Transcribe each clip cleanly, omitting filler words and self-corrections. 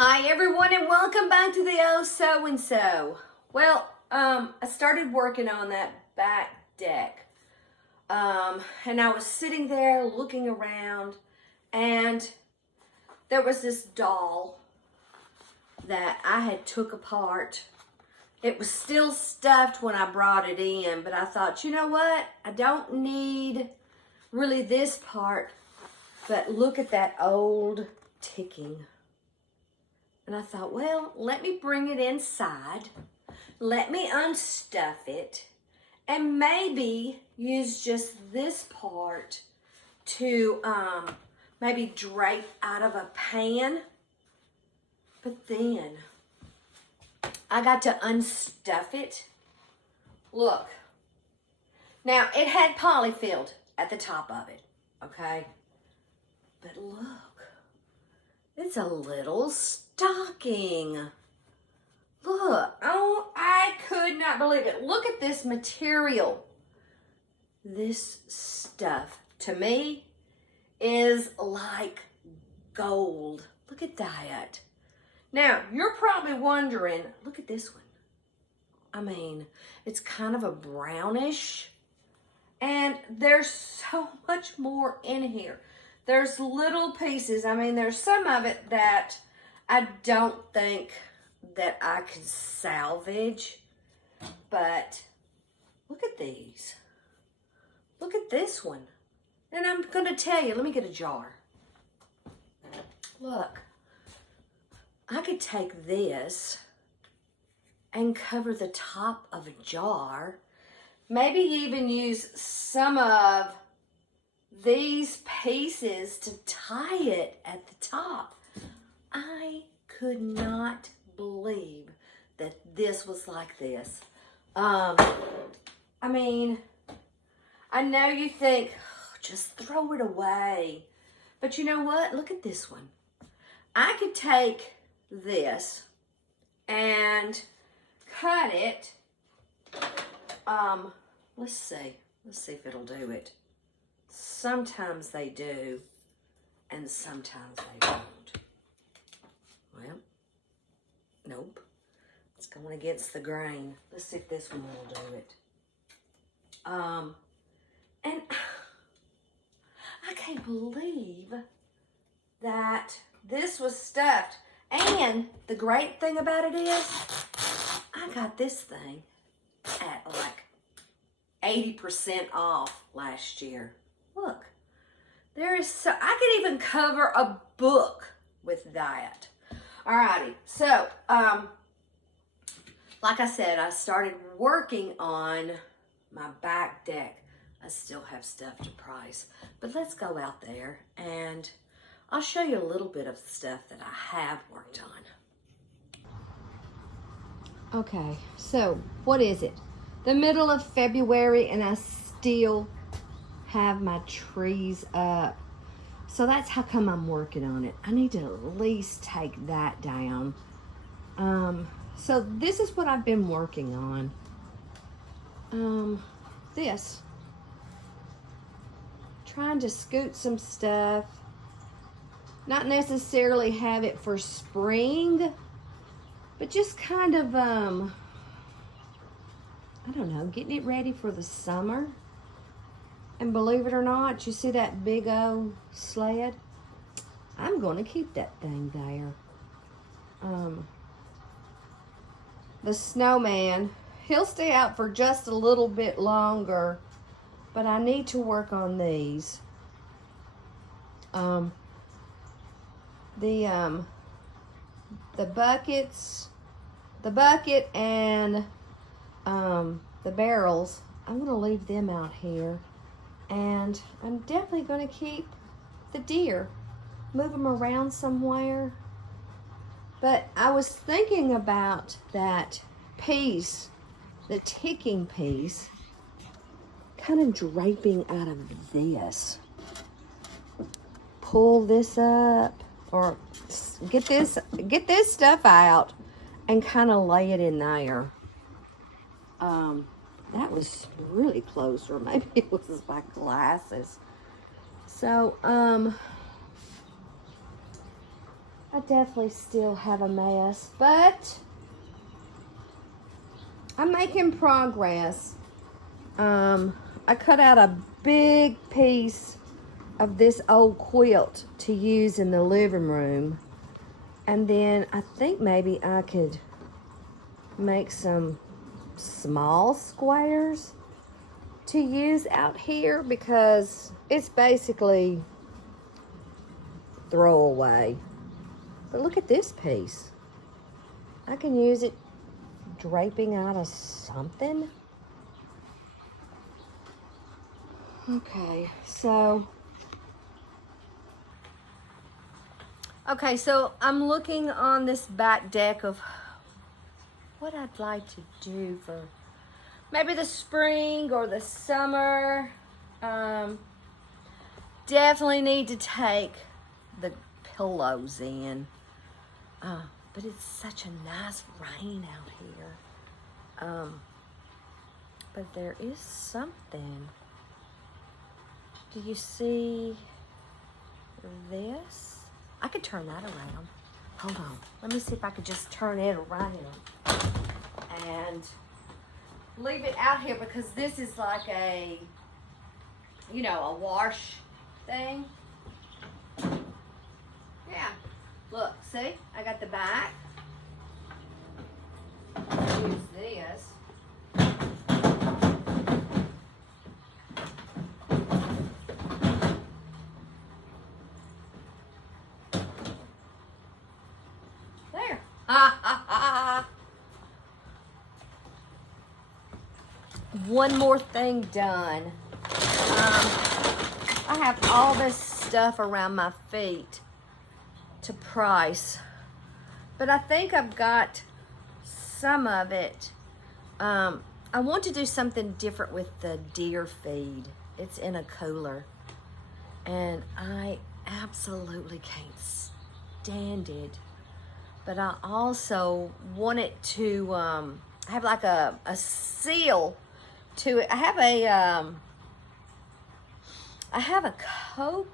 Hi everyone and welcome back to the Oh So and So. Well, I started working on that back deck. And I was sitting there looking around and there was this doll that I had took apart. It was still stuffed when I brought it in, but I thought, you know what? I don't need really this part, but look at that old ticking. And I thought, well, let me bring it inside. Let me unstuff it. And maybe use just this part to maybe drape out of a pan. But then I got to unstuff it. Look. Now, it had polyfilled at the top of it, okay? But look. It's a little stocking. Look, oh, I could not believe it. Look at this material. This stuff, to me, is like gold. Look at that. Now, you're probably wondering, look at this one. I mean, it's kind of a brownish, and there's so much more in here. There's little pieces. I mean, there's some of it that I don't think that I could salvage. But look at these. Look at this one. And I'm going to tell you, let me get a jar. Look. I could take this and cover the top of a jar. Maybe even use some of these pieces to tie it at the top. I could not believe that this was like this. I mean, I know you think, oh, just throw it away. But you know what? Look at this one. I could take this and cut it. Let's see. Let's see if it'll do it. Sometimes they do, and sometimes they don't. Well, nope. It's going against the grain. Let's see if this one will do it. And I can't believe that this was stuffed. And the great thing about it is, I got this thing at like 80% off last year. Look, there is so, I could even cover a book with that. Alrighty, so, like I said, I started working on my back deck. I still have stuff to price, but let's go out there and I'll show you a little bit of the stuff that I have worked on. Okay, so what is it? The middle of February and I still have my trees up. So that's how come I'm working on it. I need to at least take that down. So this is what I've been working on. This. Trying to scoot some stuff. Not necessarily have it for spring, but just kind of, I don't know, getting it ready for the summer. And believe it or not, you see that big old sled? I'm going to keep that thing there. The snowman, he'll stay out for just a little bit longer, but I need to work on these. The bucket and the barrels, I'm going to leave them out here. And I'm definitely going to keep the deer, move them around somewhere. But I was thinking about that piece, the ticking piece, kind of draping out of this. Pull this up or get this stuff out and kind of lay it in there. That was really close, or maybe it was my glasses. So, I I definitely still have a mess, but I'm making progress. I cut out a big piece of this old quilt to use in the living room. And then I think maybe I could make some small squares to use out here because it's basically throwaway. But look at this piece. I can use it draping out of something. Okay, so I'm looking on this back deck of what I'd like to do for maybe the spring or the summer. Definitely need to take the pillows in. But it's such a nice rain out here. But there is something. Do you see this? I could turn that around. Hold on. Let me see if I could just turn it around and leave it out here because this is like a, you know, a wash thing. Yeah. Look, see? I got the back. Use this. There. One more thing done. I have all this stuff around my feet to price, but I think I've got some of it. I want to do something different with the deer feed. It's in a cooler and I absolutely can't stand it, but I also want it to have like a seal to it. I have a Coke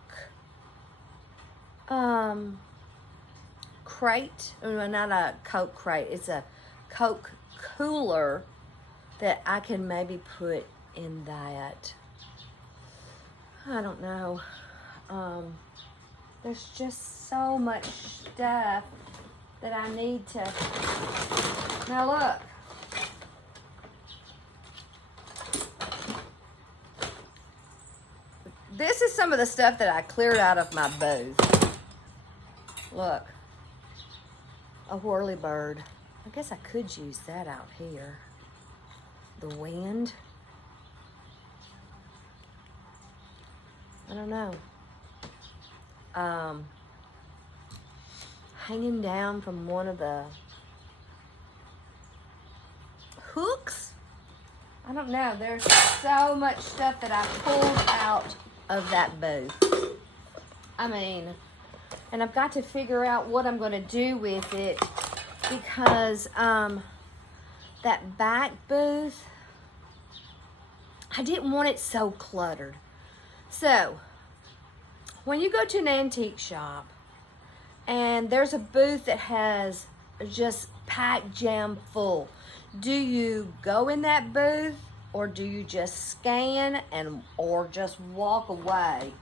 crate, well, not a Coke crate, it's a Coke cooler that I can maybe put in that. I don't know. There's just so much stuff that I need to. Now look. This is some of the stuff that I cleared out of my booth. Look. A whirly bird. I guess I could use that out here. The wind. I don't know. Hanging down from one of the hooks. I don't know. There's so much stuff that I pulled out of that booth. I mean, and I've got to figure out what I'm going to do with it because that back booth, I didn't want it so cluttered. So, when you go to an antique shop and there's a booth that has just packed jam full, do you go in that booth or do you just scan or just walk away?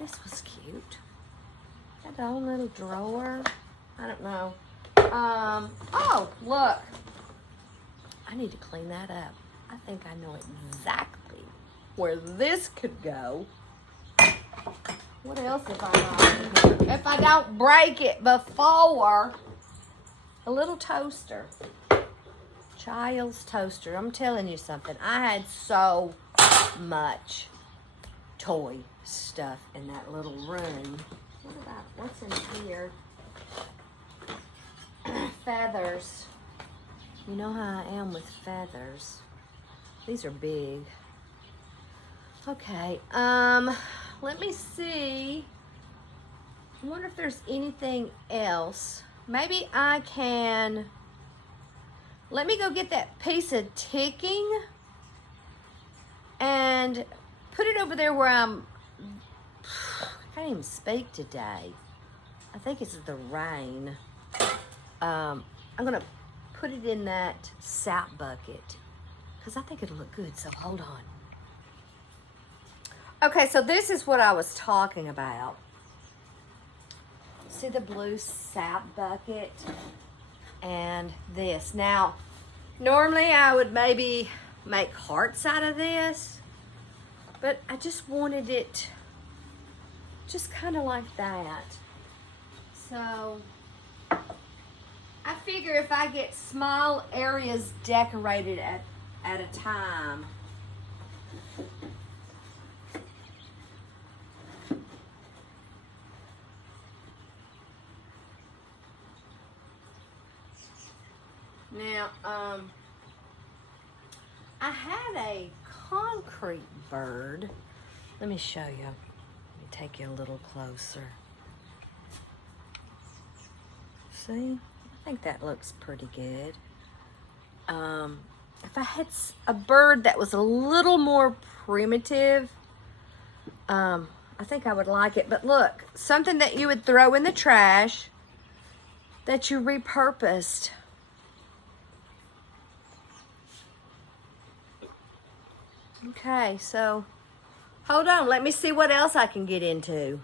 This was cute. That own little drawer. I don't know. Oh, look. I need to clean that up. I think I know exactly where this could go. What else if I got? If I don't break it before, a little toaster. Child's toaster. I'm telling you something. I had so much toy stuff in that little room. What's in here? Feathers. You know how I am with feathers. These are big. Okay, let me see. I wonder if there's anything else. Maybe I can, let me go get that piece of ticking and put it over there where I'm I can't even speak today. I think it's the rain. I'm gonna put it in that sap bucket because I think it'll look good, so hold on. Okay, so this is what I was talking about. See the blue sap bucket and this. Now, normally I would maybe make hearts out of this, but I just wanted it just kind of like that. So I figure if I get small areas decorated at a time, now, I had a concrete bird. Let me show you. Let me take you a little closer. See? I think that looks pretty good. If I had a bird that was a little more primitive, I think I would like it. But look, something that you would throw in the trash that you repurposed. Okay, so hold on. Let me see what else I can get into.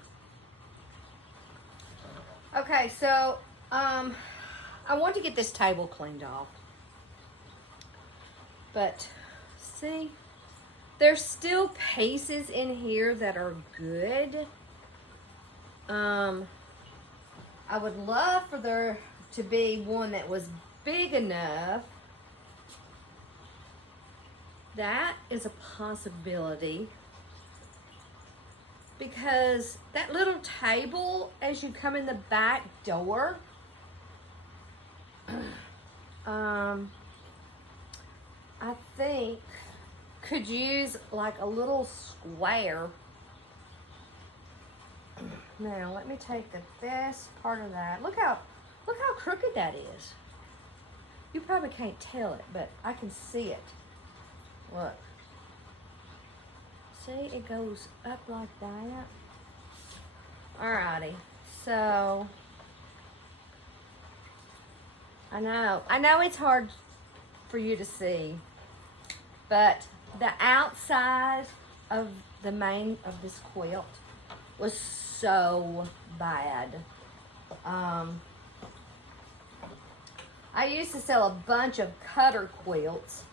Okay, so I want to get this table cleaned off. But see, there's still pieces in here that are good. I would love for there to be one that was big enough. That is a possibility. Because that little table, as you come in the back door, I think could use like a little square. Now let me take the best part of that. Look how crooked that is. You probably can't tell it, but I can see it. Look. See, it goes up like that. Alrighty, so I know it's hard for you to see, but the outside of the main of this quilt was so bad. I used to sell a bunch of cutter quilts,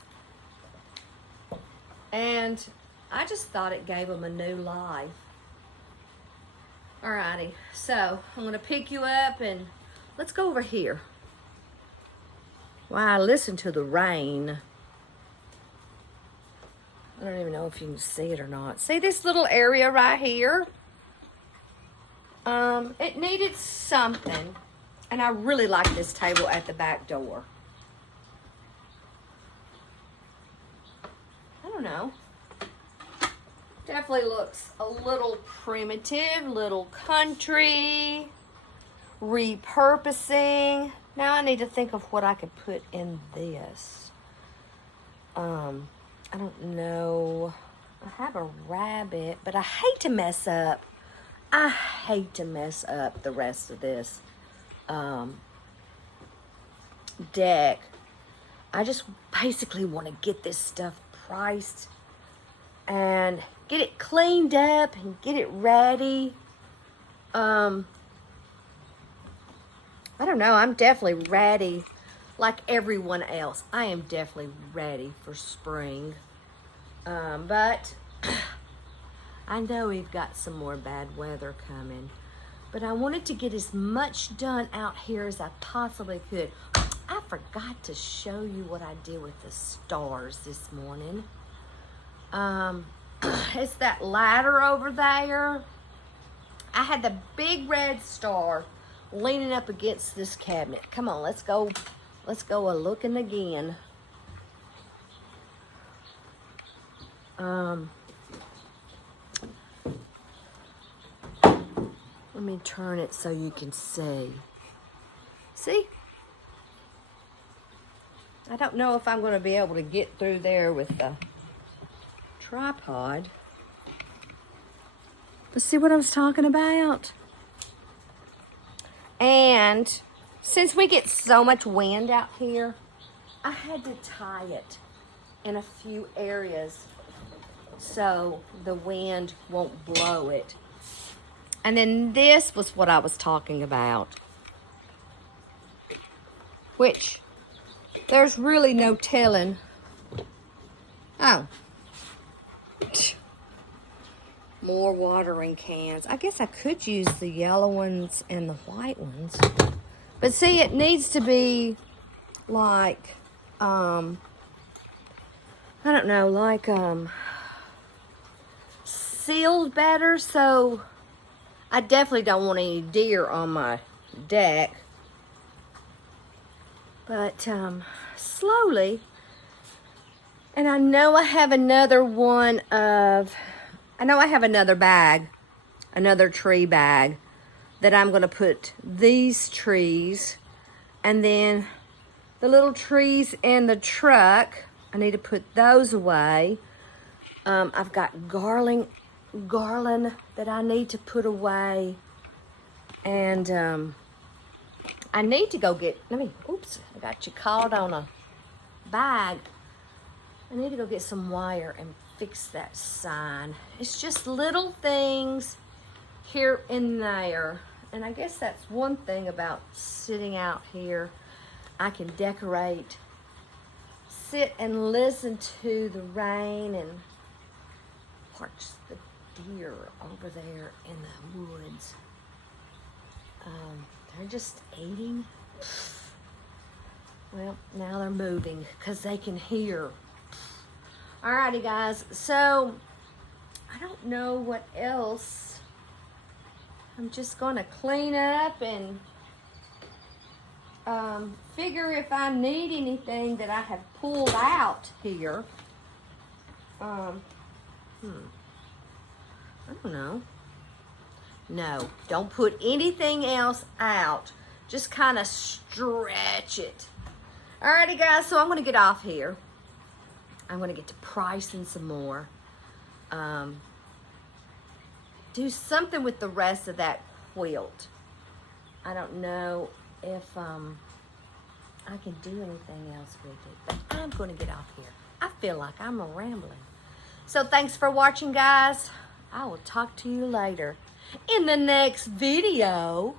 and I just thought it gave them a new life. Alrighty, so I'm gonna pick you up and let's go over here. Wow, listen to the rain. I don't even know if you can see it or not. See this little area right here? It needed something, and I really like this table at the back door. I don't know. Definitely looks a little primitive, little country, repurposing. Now I need to think of what I could put in this. I don't know. I have a rabbit, but I hate to mess up. I hate to mess up the rest of this deck. I just basically want to get this stuff priced and get it cleaned up and get it ready. I don't know. I'm definitely ready like everyone else. I am definitely ready for spring. But I know we've got some more bad weather coming. But I wanted to get as much done out here as I possibly could. I forgot to show you what I did with the stars this morning. It's that ladder over there. I had the big red star leaning up against this cabinet. Come on, let's go a looking again. Let me turn it so you can see. See? I don't know if I'm going to be able to get through there with the tripod. Let's see what I was talking about. And since we get so much wind out here, I had to tie it in a few areas so the wind won't blow it. And then this was what I was talking about, which there's really no telling. Oh. More watering cans. I guess I could use the yellow ones and the white ones. But see, it needs to be like, I don't know, like sealed better. So I definitely don't want any deer on my deck. But slowly, and I know I have another one of, I know I have another bag, another tree bag that I'm going to put these trees, and then the little trees in the truck, I need to put those away. I've got garland that I need to put away, and I need to go get, oops, I got you caught on a bag. I need to go get some wire and fix that sign. It's just little things here and there. And I guess that's one thing about sitting out here. I can decorate, sit and listen to the rain and watch the deer over there in the woods. They're just eating. Well, now they're moving because they can hear. Alrighty, guys. So, I don't know what else. I'm just going to clean up and figure if I need anything that I have pulled out here. I don't know. No, don't put anything else out. Just kind of stretch it. Alrighty, guys. So, I'm going to get off here. I'm going to get to pricing some more. Do something with the rest of that quilt. I don't know if I can do anything else with it, but I'm going to get off here. I feel like I'm rambling. So thanks for watching, guys. I will talk to you later in the next video.